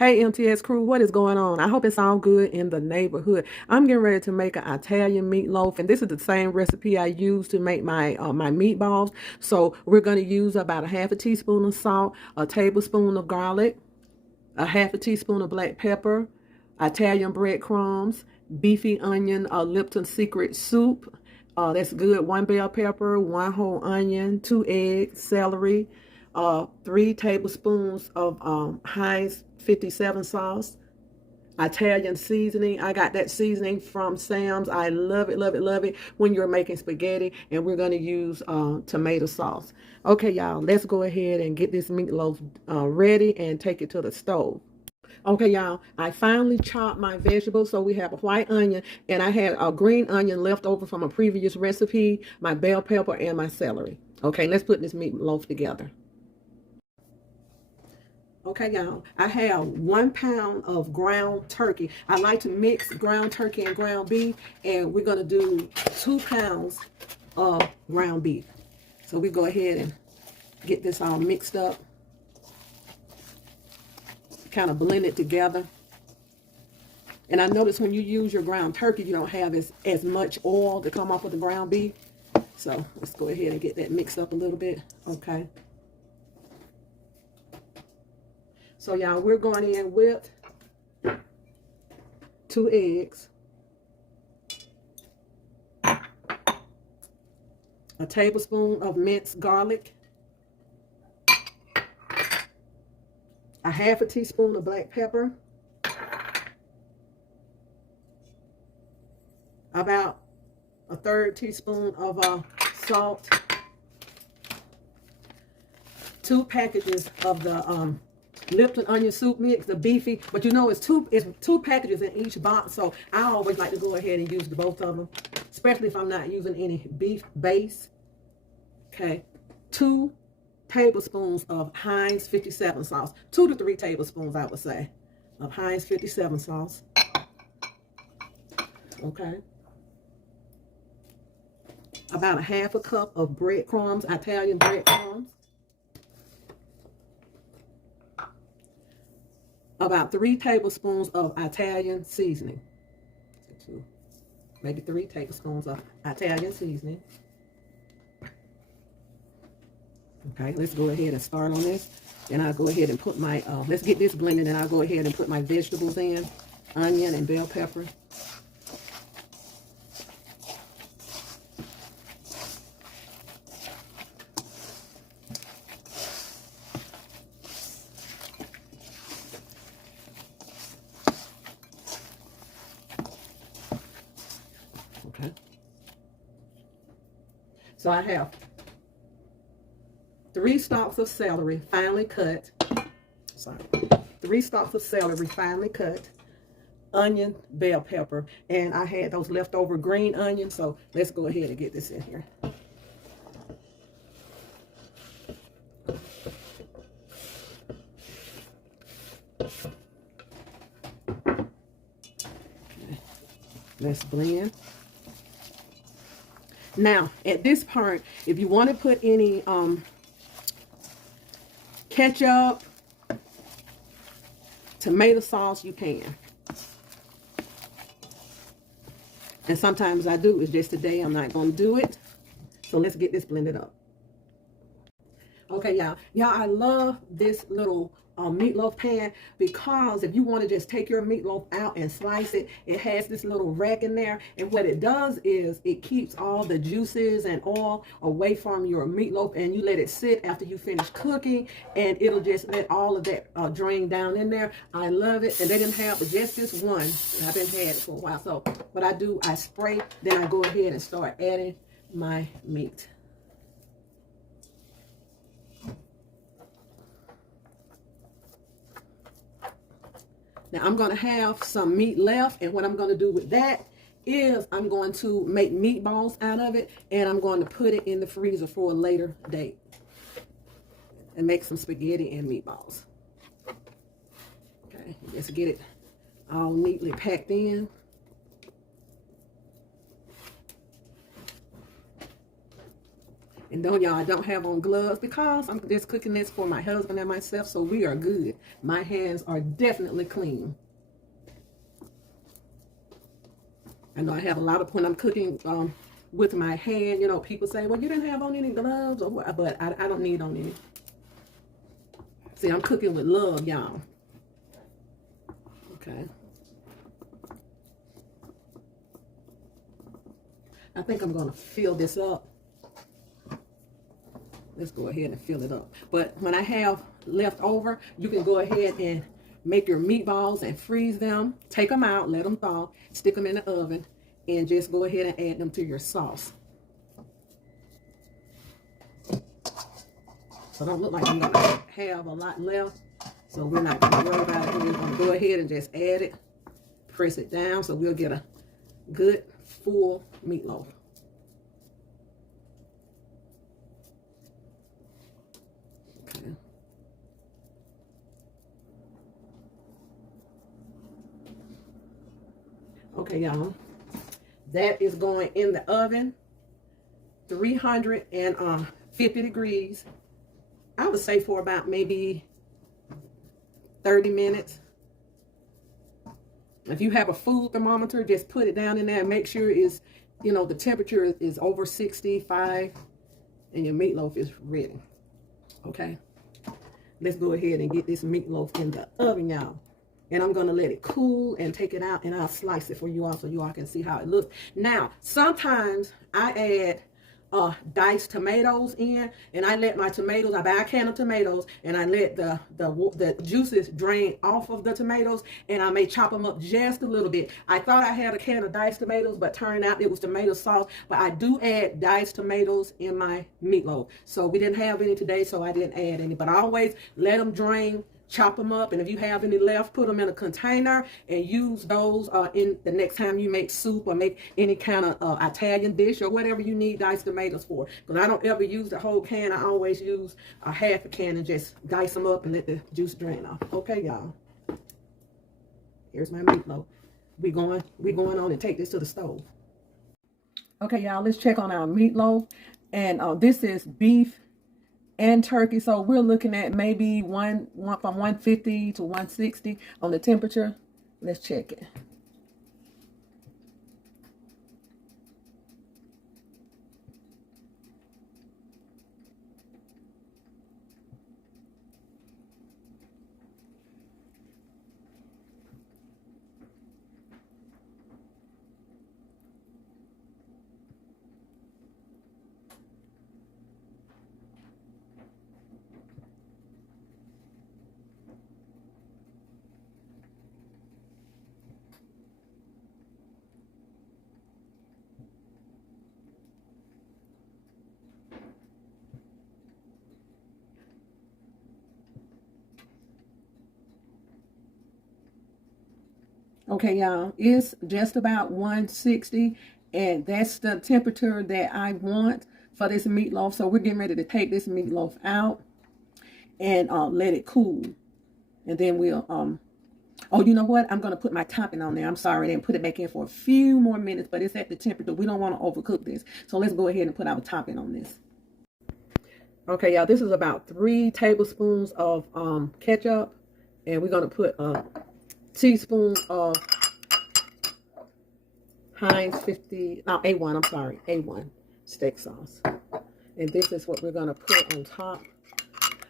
Hey MTS crew, what is going on? I hope it's all good in the neighborhood. I'm getting ready to make an Italian meatloaf, and this is the same recipe I use to make my meatballs. So we're going to use about a half a teaspoon of salt, a tablespoon of garlic, a half a teaspoon of black pepper, Italian breadcrumbs, beefy onion, Lipton secret soup. That's good. One bell pepper, one whole onion, 2 eggs, celery, 3 tablespoons of Heinz 57 sauce, Italian seasoning. I got that seasoning from Sam's. I love it, love it, love it when you're making spaghetti. And we're going to use tomato sauce. Okay, y'all, let's go ahead and get this meatloaf ready and take it to the stove. Okay, y'all, I finally chopped my vegetables. So we have a white onion, and I had a green onion left over from a previous recipe, my bell pepper, and my celery. Okay, let's put this meatloaf together. Okay, y'all, I have 1 pound of ground turkey. I like to mix ground turkey and ground beef, and we're going to do 2 pounds of ground beef. So we go ahead and get this all mixed up, kind of blend it together. And I notice when you use your ground turkey, you don't have as much oil to come off of the ground beef. So let's go ahead and get that mixed up a little bit. Okay. So y'all, we're going in with 2 eggs, a tablespoon of minced garlic, a half a teaspoon of black pepper, about a 1/3 teaspoon of salt, 2 packages of the Lipton onion soup mix, the beefy, but you know it's two packages in each box, so I always like to go ahead and use both of them, especially if I'm not using any beef base. Okay, 2 tablespoons of Heinz 57 sauce, 2 to 3 tablespoons, I would say, of Heinz 57 sauce. Okay, about a half a cup of breadcrumbs, Italian breadcrumbs. About 3 tablespoons of Italian seasoning. 2, maybe 3 tablespoons of Italian seasoning. Okay, let's go ahead and start on this. And I'll go ahead and put my, let's get this blended, and I'll go ahead and put my vegetables in, onion and bell pepper. Okay. So I have 3 stalks of celery finely cut. Sorry. 3 stalks of celery finely cut. Onion, bell pepper. And I had those leftover green onions. So let's go ahead and get this in here. Okay. Let's blend. Now, at this part, if you want to put any ketchup, tomato sauce, you can. And sometimes I do. It's just today I'm not going to do it. So let's get this blended up. Okay, y'all. Y'all, I love this little meatloaf pan, because if you want to just take your meatloaf out and slice it, it has this little rack in there, and what it does is it keeps all the juices and oil away from your meatloaf, and you let it sit after you finish cooking, and it'll just let all of that drain down in there. I love it. And they didn't have just this one. I've been had it for a while. So what I do, I spray, then I go ahead and start adding my meat. Now I'm going to have some meat left, and what I'm going to do with that is I'm going to make meatballs out of it, and I'm going to put it in the freezer for a later date and make some spaghetti and meatballs. Okay, let's get it all neatly packed in. And And don't y'all, I don't have on gloves because I'm just cooking this for my husband and myself, so we are good. My hands are definitely clean. I know I have a lot of, when I'm cooking with my hand, you know, people say, well, you didn't have on any gloves, or what? But I don't need on any. See, I'm cooking with love, y'all. Okay. I think I'm going to fill this up. Let's go ahead and fill it up. But when I have left over, you can go ahead and make your meatballs and freeze them. Take them out, let them thaw, stick them in the oven, and just go ahead and add them to your sauce. So don't look like I'm going to have a lot left. So we're not going to worry about it. We're going to go ahead and just add it, press it down, so we'll get a good full meatloaf. Okay. Okay, y'all. That is going in the oven, 350 degrees. I would say for about maybe 30 minutes. If you have a food thermometer, just put it down in there and make sure it's, you know, the temperature is over 65 and your meatloaf is ready. Okay. Let's go ahead and get this meatloaf in the oven, y'all. And I'm going to let it cool and take it out, and I'll slice it for you all so you all can see how it looks. Now, sometimes I add diced tomatoes in, and I let my tomatoes, I buy a can of tomatoes, and I let the juices drain off of the tomatoes, and I may chop them up just a little bit. I thought I had a can of diced tomatoes, but turned out it was tomato sauce. But I do add diced tomatoes in my meatloaf. So we didn't have any today, so I didn't add any. But I always let them drain, chop them up, and if you have any left, put them in a container and use those in the next time you make soup or make any kind of Italian dish or whatever you need diced tomatoes for. Because I don't ever use the whole can. I always use a half a can and just dice them up and let the juice drain off. Okay, y'all. Here's my meatloaf. We going on and take this to the stove. Okay, y'all, let's check on our meatloaf. And this is beef and turkey, so we're looking at maybe one from 150 to 160 on the temperature. Let's check it. Okay, y'all, it's just about 160, and that's the temperature that I want for this meatloaf. So we're getting ready to take this meatloaf out and let it cool. And then we'll, oh, you know what? I'm going to put my topping on there. I'm sorry, and put it back in for a few more minutes, but it's at the temperature. We don't want to overcook this. So let's go ahead and put our topping on this. Okay, y'all, this is about 3 tablespoons of ketchup, and we're going to put teaspoon of Heinz A1, I'm sorry, A1 steak sauce. And this is what we're going to put on top.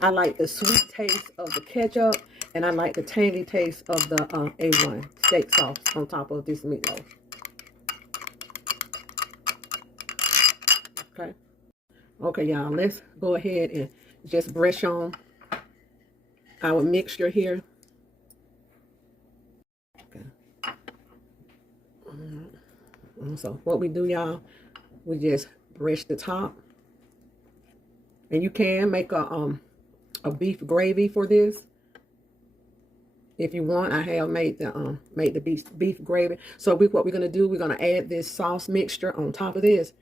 I like the sweet taste of the ketchup, and I like the tangy taste of the A1 steak sauce on top of this meatloaf. Okay. Okay, y'all, let's go ahead and just brush on our mixture here. So what we do, y'all, we just brush the top, and you can make a beef gravy for this if you want. I have made the beef gravy. So what we're gonna do, we're gonna add this sauce mixture on top of this,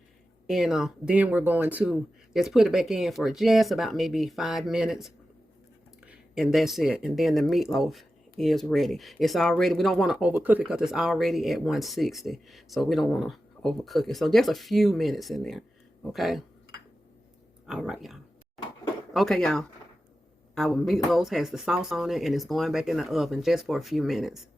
and then we're going to just put it back in for just about maybe 5 minutes, and that's it. And then the meatloaf is ready. It's already, we don't want to overcook it because it's already at 160, so we don't want to overcook it. So just a few minutes in there. Okay, All right, y'all. Okay, y'all. Our meatloaf has the sauce on it, and it's going back in the oven just for a few minutes.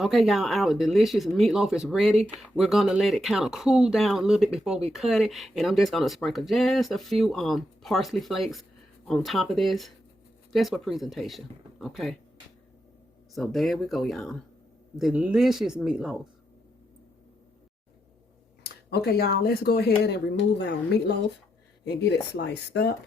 Okay, y'all, our delicious meatloaf is ready. We're going to let it kind of cool down a little bit before we cut it. And I'm just going to sprinkle just a few parsley flakes on top of this, just for presentation. Okay. So there we go, y'all. Delicious meatloaf. Okay, y'all, let's go ahead and remove our meatloaf and get it sliced up.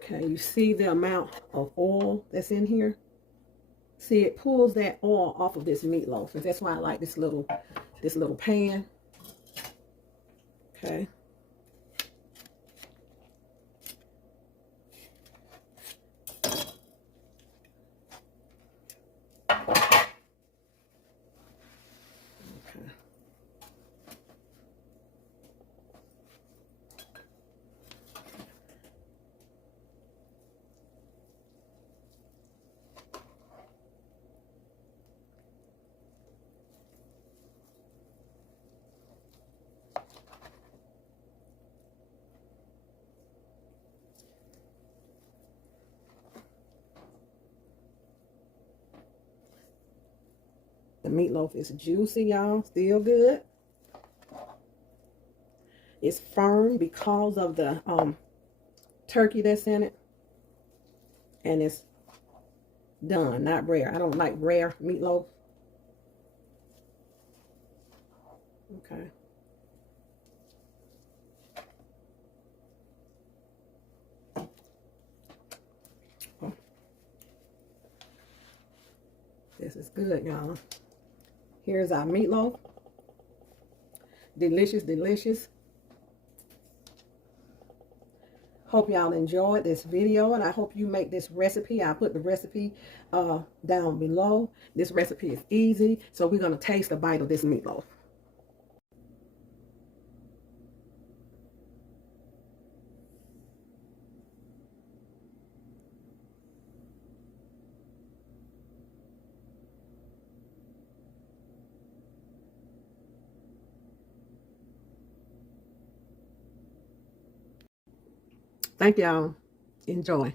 Okay, you see the amount of oil that's in here? See, it pulls that oil off of this meatloaf, and that's why I like this little pan. Okay. Okay. The meatloaf is juicy, y'all. Still good. It's firm because of the turkey that's in it. And it's done, not rare. I don't like rare meatloaf. Okay. Oh. This is good, y'all. Here's our meatloaf. Delicious, delicious. Hope y'all enjoyed this video, and I hope you make this recipe. I'll put the recipe down below. This recipe is easy, so we're going to taste a bite of this meatloaf. Thank y'all. Enjoy.